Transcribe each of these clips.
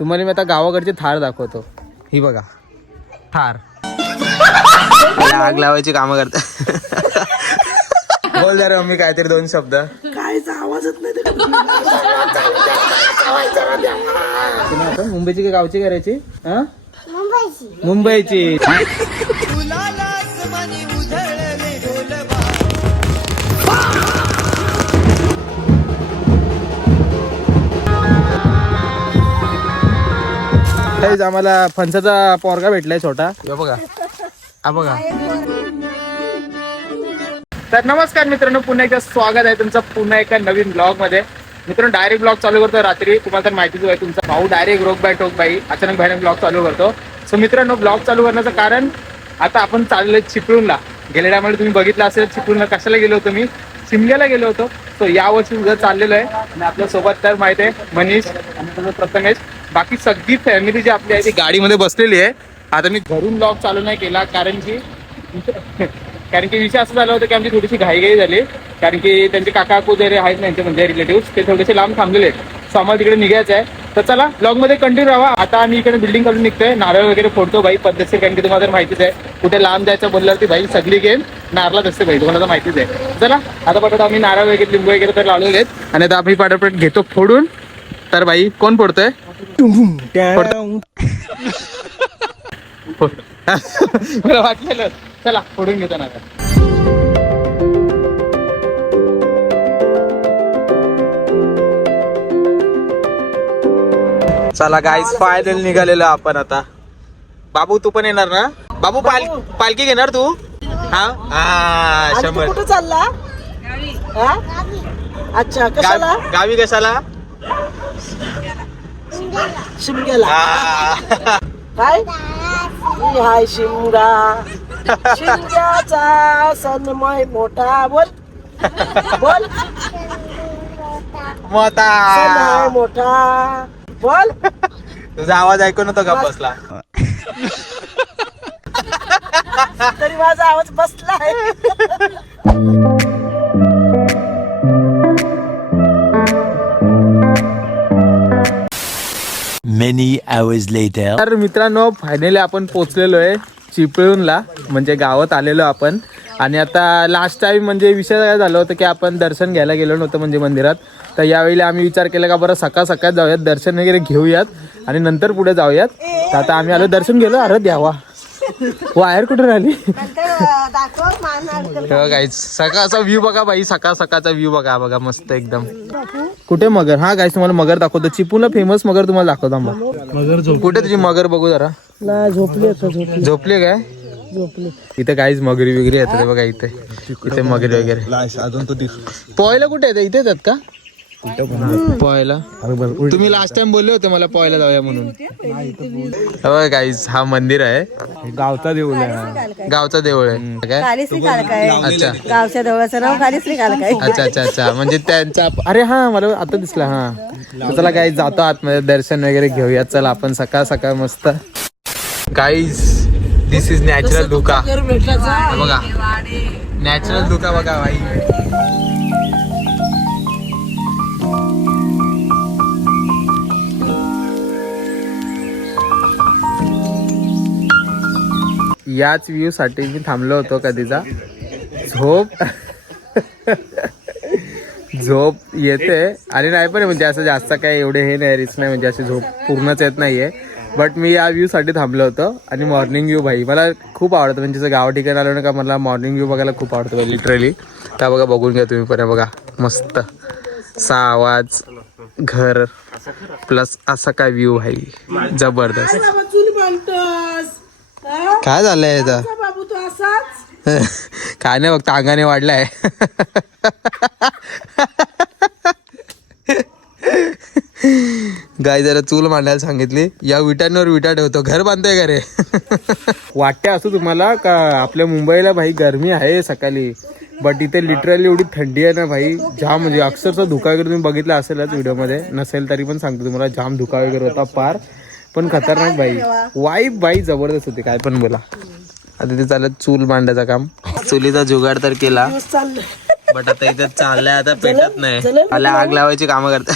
तुम्हाला मी आता गावाकडची थार दाखवतो. ही बघा थार. आग लावायची कामं करता. बोल जरा मम्मी काहीतरी 2 शब्द. कायचा आवाजच नाही. आपण मुंबईची का गावची करायची? हा मुंबईची. आम्हाला फणसाचा पोरगा भेटलाय छोटा. बघा हा बघा. तर नमस्कार मित्रांनो, पुन्हा एकदा स्वागत आहे तुमचं पुन्हा एका नवीन ब्लॉग मध्ये. मित्रांनो डायरेक्ट ब्लॉग चालू करतो रात्री. तुम्हाला तर माहितीच आहे, तुमचा भाऊ डायरेक्ट रोग बाय टोक बाई अचानक भयानक ब्लॉग चालू करतो. सो मित्रांनो, ब्लॉग चालू करण्याचं कारण आता आपण चाललोय चिपळूणला. गेल्या टायमाला तुम्ही बघितलं असेल चिपळूणला कशाला गेलो होतो मी, शिमग्याला गेलो होतो. सो यावर्षी उद्या चाललेलो आहे आणि आपल्या सोबत तर माहिती आहे मनीष आणि त्याचं प्रथमेश. बाकी सगळी फॅमिली जी आपली आहे ती गाडीमध्ये बसलेली आहे. आता मी घरून ब्लॉग चालू नाही केला कारण की विषय असं झाला होता की आमची थोडीशी घाईघाई झाली. कारण की त्यांचे काका वगैरे आहेत त्यांचे म्हणजे रिलेटिव्ह, ते थोडेसे लांब थांबलेले आहेत. सो आम्हाला तिकडे निघायचं आहे. तर चला ब्लॉग मध्ये कंटिन्यू राहा. आता आम्ही इकडे बिल्डिंग करून निघतोय. नारळ वगैरे फोडतो भाई पद्धतशीर, कारण की तुम्हाला तर माहितीच आहे कुठे लांब जायचं बोलल्यावरती भाई सगळी गेम नारळात असते भाई, तुम्हाला तर माहितीच आहे. चला आता पटपट आम्ही नारळ वगैरे लिंबू वगैरे तर लावलेले आहेत आणि आता आम्ही पटपट घेतो फोडून. तर भाई कोण फोडतोय? मला वाटलेलं. चला फोडून घेतो ना. चला गाईस फायनल निघालेलो आपण आता. बाबू तू पण येणार ना? बाबू पालखी घेणार तू? हा 100. कुठे चालला? अच्छा कशाला? गावी कशाला? शिमग्याला. काय हाय शिमगा, शिमग्याचा सन्मय मोठा. बोल बोल मोठा सन्मय मोठा. बोल. तुझा आवाज ऐकून होता का बसला? तरी माझा आवाज बसला आहे. Many hours later. तर मित्रांनो फायनली आपण पोहोचलेलो आहे चिपळूणला, म्हणजे गावात आलेलो आपण. आणि आता लास्ट टाइम म्हणजे विषय काय झालं होतं की आपण दर्शन घ्यायला गेलो नव्हतं म्हणजे मंदिरात. तर यावेळी आम्ही विचार केला का बरं सकाळ सकाळ जाऊयात, दर्शन वगैरे घेऊयात आणि नंतर पुढे जाऊयात. तर आता आम्ही आलो, दर्शन गेलो. अरे द्यावा वायर कुठे राहिली. गाईज सकाळचा व्ह्यू बघा बाई, सकाळ सकाळचा व्ह्यू बघा. बघा मस्त एकदम. कुठे मगर? हा गाईज तुम्हाला मगर दाखवतो. चिपळूणला फेमस मगर तुम्हाला दाखवतो. मगर कुठे तुझी मगर बघू जरा. झोपली काय? इथे काहीच मगरी वगैरे येतात बघा. इथे मगरी वगैरे अजून तो पोहायला कुठे येते? इथे येतात का पोहायला? तुम्ही लास्ट टाइम बोलले होते मला पोहायला जाऊया म्हणून. गाईज हा मंदिर आहे, गावचा देऊळ आहे. गावचा देऊळ आहे काय? अच्छा गावच्या देवळाचं नाव कालीश्री कालकाई. अच्छा अच्छा अच्छा, म्हणजे त्यांचा. अरे हा मला आता दिसला. हा चला गाईज जातो आतमध्ये, दर्शन वगैरे घेऊया. चला आपण सकाळ सकाळ मस्त. गाईज दिस इज नॅचरल धुका बघा. नॅचरल धुका बघा भाई. याच व्ह्यू साठी मी थांबलो होतो कधीचा. झोप येते आणि नाही पण म्हणजे असं जास्त काय एवढे हे नाही, रिस्क नाही, म्हणजे अशी झोप पूर्णच येत नाहीये. बट मी या व्ह्यू साठी थांबलो होतो. आणि मॉर्निंग व्ह्यू भाई मला खूप आवडतं, म्हणजे जसं गाव ठिकाणी आलो ना का मला मॉर्निंग व्ह्यू बघायला खूप आवडतं लिटरली. त्या बघा बघून घ्या तुम्ही पण. बघा मस्त सा आवाज, घर प्लस असा काय व्ह्यू भाई जबरदस्त. काय झालंय बाबू तू असाच? काय नाही फक्त अंगाने वाढलाय. गाय जरा चूल मांडायला सांगितली. या विटांवर विटा ठेवतो. घर बांधतोय का रे? वाटते असं तुम्हाला का आपल्या मुंबईला भाई गरमी आहे सकाळी, बट इथे लिटरली एवढी थंडी आहे ना भाई, जाम. म्हणजे अक्षरशः धुका वगैरे तुम्ही बघितला असेलच व्हिडिओमध्ये, नसेल तरी पण सांगतो तुम्हाला, जाम धुका वगैरे होता पार. पण खतरनाक भाई, वाईब भाई जबरदस्त होती. काय पण बोला. आता ते चालत चूल मांडायचं काम. चुलीचा जुगाड तर केला, बट आता इथे चाललंय आता पेटत नाही. आग लावायची कामं करतात.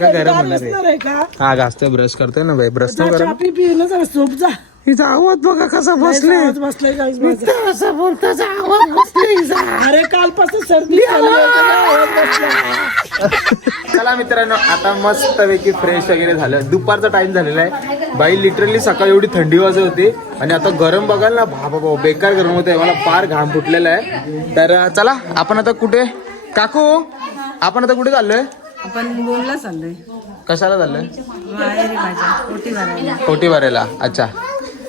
का गरम होणार असणार आहे. आहे का हा घासतोय ब्रश करतोय ना भाई ब्रश तो गरम. चापी पिलं जरा सोप जा हिचा आवाज बघा कसा बसले. आवाज बसलाय guys माझा. अरे कालपासून सर्दी झाली आहे, त्याला आवाज बसला. चला मित्रांनो आता मस्त पैकी फ्रेश वगैरे झालं. दुपारचा टाइम झालेला आहे बाई. लिटरली सकाळी एवढी थंडी वाजत होती आणि आता गरम बघाल ना बाबा बेकार गरम होत आहे. मला फार घाम फुटलेला आहे. तर चला आपण आता कुठे काकू आपण आता कुठे चाललोय. आपण बोलला चाललोय कशाला चाललोय. माहेरी माझ्या कोटी भरायला. कोटी भरायला. अच्छा.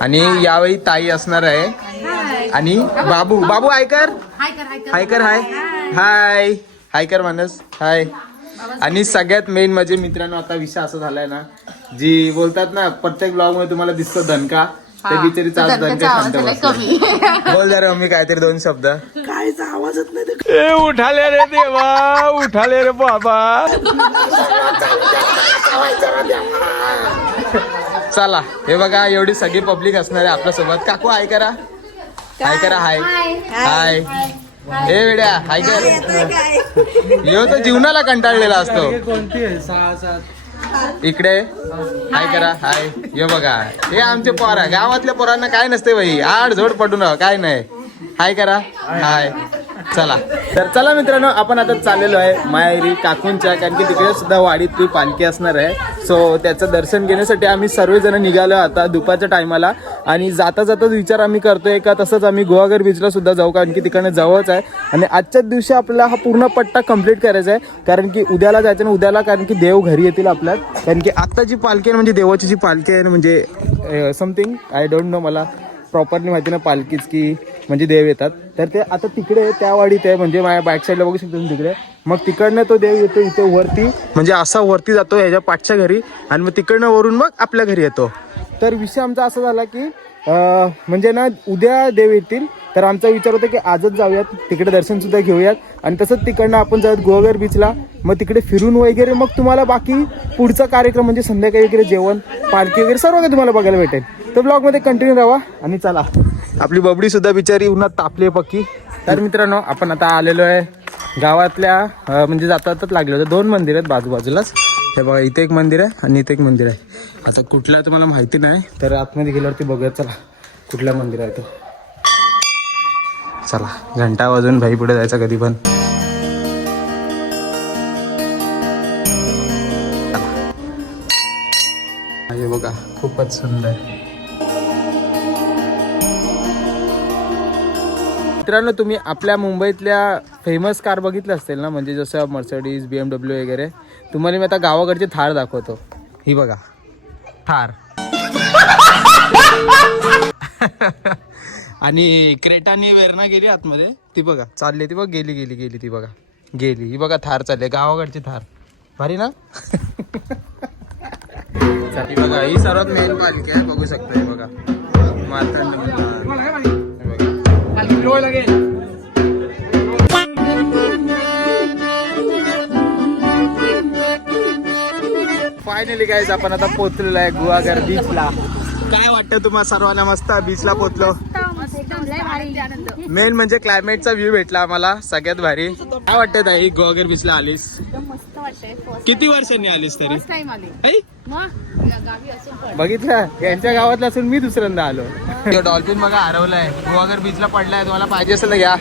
आणि यावेळी ताई असणार आहे आणि बाबू बाबू हायकर हायकर हाय हाय हायकर मानस हाय. आणि सगळ्यात मेन म्हणजे मित्रांनो आता विषय असा झालाय ना जी बोलतात ना प्रत्येक ब्लॉग मध्ये तुम्हाला दिसतो धनका ते बिचारीचा आज धनका शांत बसला. बोल जरा मी काहीतरी 2 शब्द. काहीच आवाजच नाही ते. ए उठाले रे देवा उठाले रे बाबा. चला हे बघा एवढी सगळी पब्लिक असणार आहे आपल्या सोबत. काकू हाय करा हाय करा हाय हाय. हे वेड्या हाय कर. यो तो जीवनाला कंटाळलेला असतो. इकडे हाय करा हाय. हे बघा हे आमचे पोरा गावातल्या पोरांना काय नसते बाई आड झोड पडून काय नाही. हाय करा हाय. चला तर चला मित्रांनो आपण आता चाललेलो आहे माहेरी काकूंच्या. कारण की तिकडे सुद्धा वाडीतली पालखी असणार आहे. सो त्याचं दर्शन घेण्यासाठी आम्ही सर्वजण निघालो आता दुपारच्या टायमाला. आणि जाता जाताच विचार आम्ही करतोय का तसंच आम्ही गुहागर बीचला सुद्धा जाऊ कारण की तिकडनं जवळच आहे. आणि आजच्याच दिवशी आपल्याला हा पूर्ण पट्टा कंप्लीट करायचा आहे कारण की उद्याला जायचं ना उद्याला कारण की देव घरी येतील आपल्यात. कारण की आत्ता जी पालखी आहे म्हणजे देवाची जी पालखी आहे ना म्हणजे समथिंग आय डोंट नो मला प्रॉपरली माहिती ना पालखीच की म्हणजे देव येतात. तर ते आता तिकडे त्या वाडीत आहे म्हणजे माझ्या बॅक साईडला बघू शकतो तिकडे. मग तिकडनं तो देव येतो इथे वरती म्हणजे असा वरती जातो ह्याच्या पाठच्या घरी आणि मग तिकडनं वरून मग आपल्या घरी येतो. तर विषय आमचा असा झाला की म्हणजे ना उद्या देव येतील तर आमचा विचार होता की आजच जाऊयात तिकडे दर्शन सुद्धा घेऊयात. आणि तसंच तिकडनं आपण जाऊयात गुहागर बीचला. मग तिकडे फिरून वगैरे मग तुम्हाला बाकी पुढचा कार्यक्रम म्हणजे संध्याकाळी वगैरे जेवण पालखी वगैरे सर्व काही तुम्हाला बघायला भेटेल. तर ब्लॉगमध्ये कंटिन्यू राहा. आणि चला आपली बबडी सुद्धा बिचारी उन्हात तापली आहे पक्की. तर मित्रांनो आपण आता आलेलो आहे गावातल्या म्हणजे जातातच लागले होते 2 मंदिर आहेत बाजूबाजूलाच. हे बघा इथे एक मंदिर आहे आणि इथे एक मंदिर आहे. आता कुठला तुम्हाला माहिती नाही तर आतमध्ये गेल्यावरती बघूया. चला कुठलं मंदिर आहे तो. चला घंटा वाजून भाई पुढे जायचा कधी पण. हे बघा खूपच सुंदर. मित्रांनो तुम्ही आपल्या मुंबईतल्या फेमस कार बघितल्या असतील ना म्हणजे जसं मर्सिडीज BMW वगैरे. तुम्हाला मी आता गावाकडची थार दाखवतो. ही बघा थार. आणि क्रेटाने वेरणा गेली आतमध्ये ती बघा चालली ती बघ गेली गेली गेली ती बघा गेली. ही बघा थार चालली गावाकडची थार भारी ना. ही बघा ही सर्वात मेन पालखी आहे बघू शकता. हे बघा फायनली गाईज आपण आता पोहोचलेलो आहे गुहागर बीचला. काय वाटतं तुम्हाला सर्वांना. मस्त बीचला पोहोचलो. मेन म्हणजे क्लायमेटचा व्ह्यू भेटला आम्हाला सगळ्यात भारी. काय वाटतं ताई गुहागर बीचला आलीस. मस्त वाटतंय. किती वर्षांनी आलीस तरी. फर्स्ट टाइम आले ऐ? मग गावी असून पण. बघितलं यांच्या गावातला असून मी दुसऱ्यांदा आलो. डॉल्फिन बघा हरवलाय गुहागर बीचला पडलाय. तुम्हाला पाहिजे असेल ना घ्या.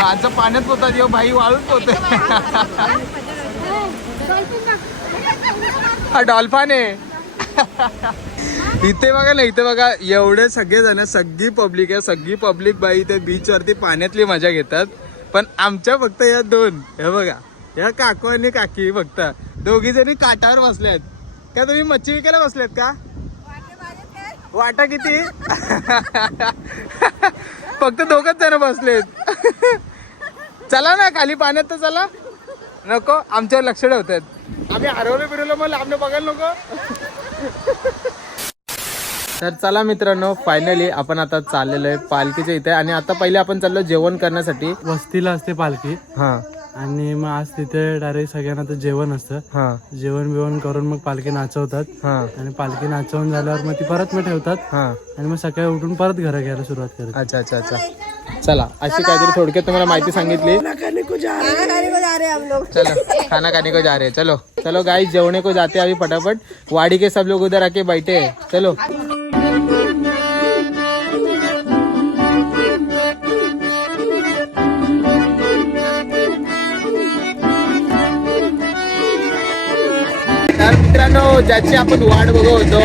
माझं पाण्यात पोहतात यो भाई वाळून पोहतोय. हा डॉल्फिन आहे. इथे बघा ना इथे बघा एवढे सगळे जण सगळी पब्लिक आहे. सगळी पब्लिक बाई इथे बीच वरती पाण्यातली मजा घेतात. पण आमच्या फक्त या 2 हे बघा या काकू आणि काकी फक्त दोघी जणी काठावर बसल्यात. का तुम्ही मच्छी विकायला बसल्यात का. वाटा किती. फक्त 2च जण बसलेत. चला ना खाली पाण्यात तर चला. नको आमच्यावर लक्ष ठेवतात. आम्ही हरवलं बिरवलं मग लांबनं बघायला नको. तर चला मित्रांनो फायनली आपण आता चाललेलो आहे पालखीच्या इथे. आणि आता पहिले आपण चाललो जेवण करण्यासाठी. वस्तीला असते पालखी हा आणि मग आज तिथे डायरेक्ट सगळ्यांना तर जेवण असतं. हा जेवण बिवण करून मग पालखी नाचवतात. हा आणि पालखी नाचवून झाल्यावर मग ती परत मग ठेवतात. हा आणि मग सकाळी उठून परत घरा घ्यायला सुरुवात करतात. अच्छा अच्छा अच्छा. चला अशी काहीतरी थोडक्यात तुम्हाला माहिती सांगितली. को जा रहे हम लोग। चलो खाना खाने को जा रहे हैं। चलो चलो गाइस, जेवने को जाते हैं अभी फटाफट। वाड़ी के सब लोग उधर आके बैठे हैं। चलो तर मित्रांनो, ज्याची आपण वाट बघत होतो,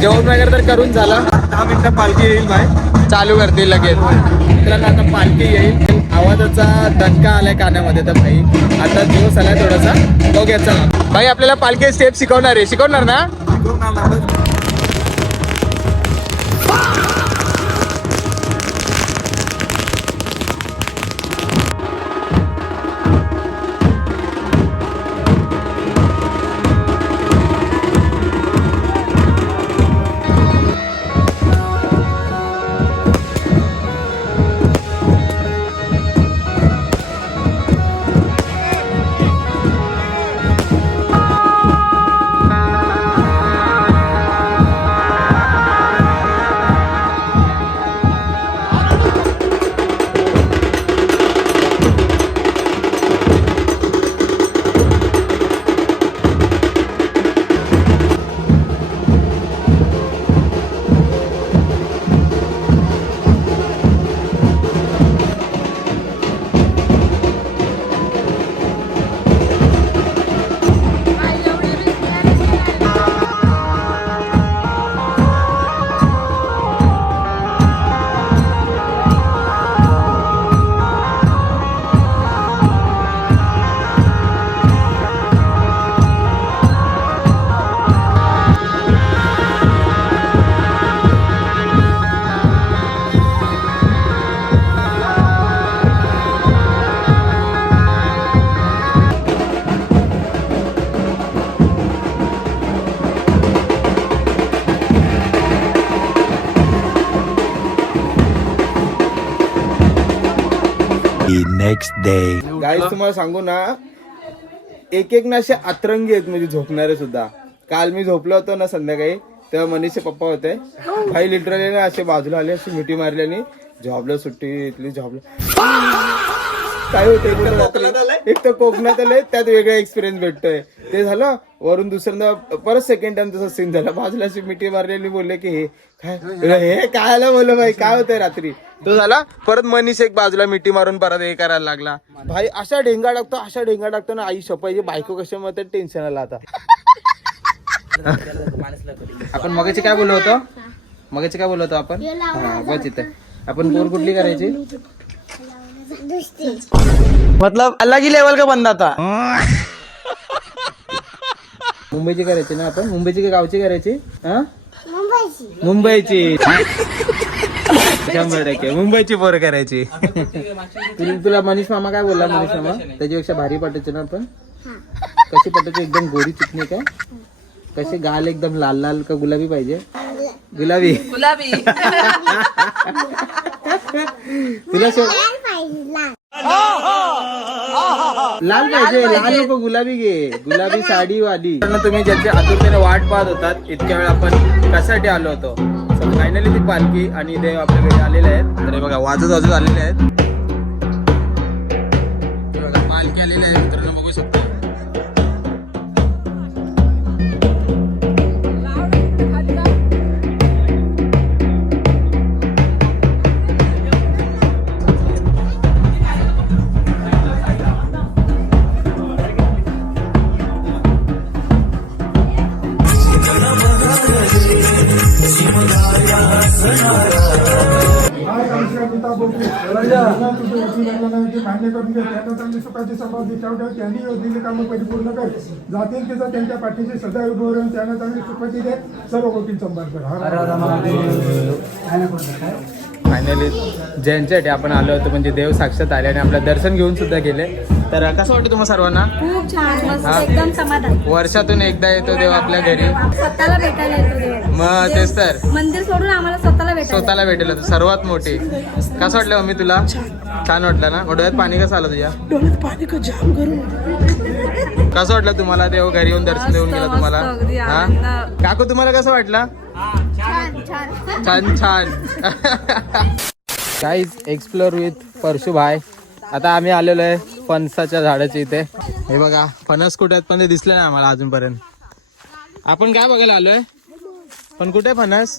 जेवण वगैरे तर करून झालं। 10 मिनिटं पालखी येईल भाई, चालू करतील लगेच। मित्रांनो आता पालखी येईल, आवाजाचा दणका आलाय कानामध्ये। तर भाई आता दिवस आलाय थोडासा, बघूया चला। भाई आपल्याला पालखी स्टेप शिकवणार ना? The next day. गाईस तुम्हाला सांगू ना, एक ना असे अतरंगी आहेत म्हणजे झोपणारे सुद्धा। काल मी झोपलो होतो ना संध्याकाळी, तेव्हा मनीषचे पप्पा होते भाई, लिटरली ना असे बाजूला आले, अशी मिठी मारली आणि जॉबला सुट्टी इथली जॉबला काय होतं, एक तर कोकणात आले, त्यात वेगळा एक्सपिरियन्स भेटतोय। ते झालं, वरून दुसऱ्यांदा परत सेकंड टाइम तसा सीन झाला, बाजूला अशी मिठी मारली आणि बोलले की हे काय आलं, बोललं भाई काय होतंय रात्री। तो झाला, परत मनीष एक बाजूला मिठी मारून परत हे करायला लागला। भाई अशा ढेंगा टाकतो ना, आई शपायची बायको कशा मग टेन्शन आला आता। आपण मगाची काय बोललो होतो आपण? हा बस इथे आपण बोर कुठली करायची, मतलब अलग ही लेवल का बंदा था। मुंबईची करायची ना आपण? मुंबईची का गावची करायची? हा मुंबईची 100% मुंबईची पोर करायची। तुला मनीष मामा काय बोलला? मनीष मामा त्याच्यापेक्षा भारी पटायचे ना आपण? कशी पटायची? एकदम गोरी चिकनी काय? कसे गाल एकदम लाल लाल का गुलाबी पाहिजे? गुलाबी तुला लाल पाहिजे, लाल नको गुलाबी घे, गुलाबी साडी वाली। तुम्ही ज्यांच्या आतुरतेने वाट पाहत होतात, इतक्या वेळ आपण कशासाठी आलो होतो? फायनली ती पालखी आणि देव आपल्या घरी आलेले आहेत। तर बघा वाजत आलेले आहेत, बघा पालखी आलेली आहे मित्रांनो, बघू शकता। त्यांनी दिले कामं परिपूर्ण कर, जातील तिथं त्यांच्या पाठीशी सदैव उभं राहून त्यांना चांगली सुखती दे, सर्व गोष्टी संभाळ कर। फायनली ज्यांच्यासाठी आपण आलो होतो म्हणजे देव साक्षात आले आणि आपलं दर्शन घेऊन सुद्धा गेले। तर कसं वाटतं तुम्हाला सर्वांना? खूप छान, मस्त, एकदम समाधान। वर्षातून एकदा येतो देव आपल्या घरी, स्वतःला भेटायला येतो देव। मग तेच तर, मंदिर सोडून आम्हाला स्वतःला भेटेल होतं सर्वात मोठी। कसं वाटलं मम्मी तुला? छान वाटलं ना? डोळ्यात पाणी कसं आलं तुझ्या? डोळ्यात पाणी का जाम करून कसं वाटलं तुम्हाला देव घरी येऊन दर्शन देऊन गेला तुम्हाला? हा काकू तुम्हाला कसं वाटलं? छान गाईज एक्सप्लोर विथ परशु भाई। आता आम्ही आलेलो आहे फणसाच्या झाडाच्या इथे. हे बघा फणस कुठे आहेत पण ते दिसले नाही आम्हाला अजूनपर्यंत. आपण काय बघायला आलोय पण कुठे फणस?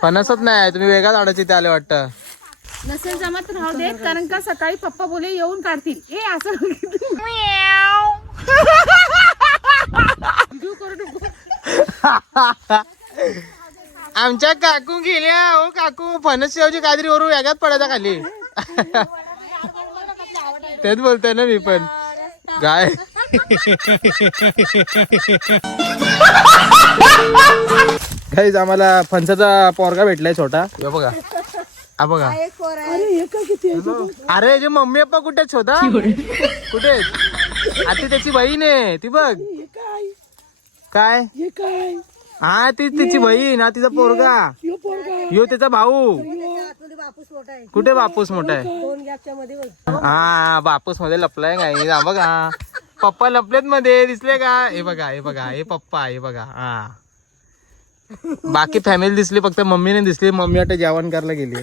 फणसच नाही. तुम्ही वेगळ्या झाडाच्या इथे आले वाटतं. नसेल जमत राहू देत कारण का सकाळी पप्पा बोले येऊन काढतील. ए असं आमच्या काकू गेल्या. हो काकू फणस ऐवजी काहीतरी वरून वेगळ्यात पडायचा खाली. तेच बोलतोय ना मी पण. काय काहीच आम्हाला फणसाचा पोरगा भेटलाय छोटा. हे बघा हा बघा. अरे जे मम्मी पप्पा कुठे छोटा कुठे आता त्याची बहीण आहे ती बघ. काय हा ती तिची बहीण हा तिचा पोरगा. यो त्याचा भाऊ. कुठे बापूस मोठा आहे? हा बापूस मध्ये लपलाय काय बघा. पप्पा लपलेत मध्ये दिसले का? हे बघा हे बघा हे पप्पा हे बघा. हा बाकी फॅमिली दिसली फक्त मम्मी नाही दिसली. मम्मी वाटत जेवण करायला गेली.